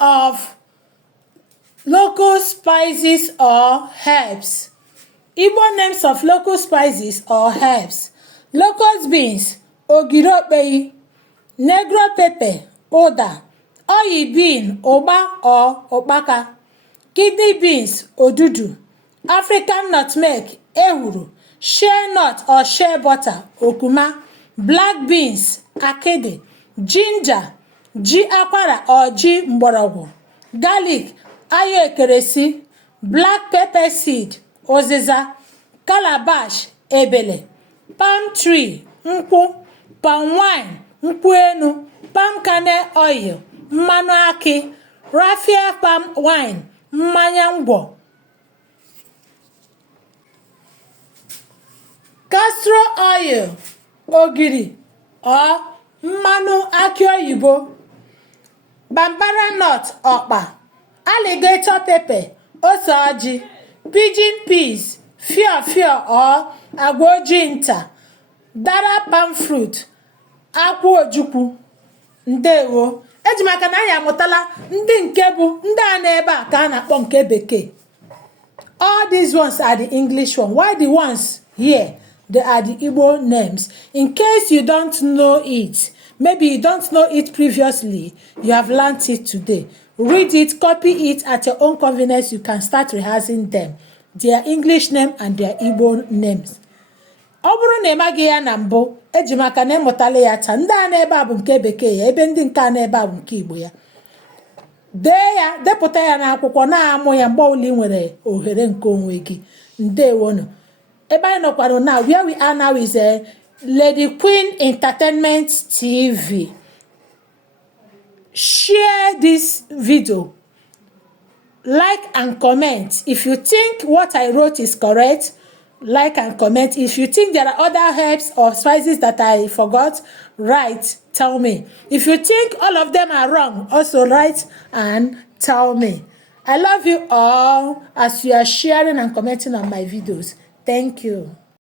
of local spices or herbs. Igbo names of local spices or herbs. Locust beans, ogirokpei. Negro pepper, ụda. Oyi bean, ụgba or ụkpaka. Kidney beans, odudu. African nutmeg, ehuru. Shea nut or shea butter, okuma. Black beans, akidi. Ginger, ji akwara or ji mgbọrọgwụ. Garlic, ayo ekeresi. Black pepper seed, ụzịza. Calabash, ebele. Palm tree, nkwụ. Palm wine, nkwụ enu. Palm kernel oil, mmanụ akị. Raffia palm wine, mmanya ngwọ. Castor oil, ogiri or mmanụ akị oyibo. Bambara nut, ọkpa. Alligator pepper, ose ọjị. Pigeon peas, fiofio or agwa ojii nta. Dara palm fruit, akwụ ojukwu. Ndewo. Eji maka na anyị amụtala ndị nke bụ ndị a n'ebe a ka a na-akpọ nke bekee. All these ones are the English one. Why the ones here? They are the Igbo names. In case you don't know it, maybe you don't know it previously, you have learned it today. Read it, copy it at your own convenience. You can start rehearsing them. Their English name and their Igbo names. Ọ bụrụ na ị maghị ya na mbụ, eji maka na ịmụtala ya taa. Ndị a n'ebe a bụ nke bekee ya, ebe ndị nke a n'ebe a bụ nke Igbo ya. Dee ya, depụta ya n'akwụkwọ, na-amụ ya mgbe ọbụla ị nwere ohere nke onwe gị. Ndewonu. Ebe anyị nọkwara now, where we are now is Lady Queen Entertainment TV. Share this video. Like and comment. If you think what I wrote is correct, like and comment. If you think there are other herbs or spices that I forgot, write, tell me. If you think all of them are wrong, also write and tell me. I love you all as you are sharing and commenting on my videos. Thank you.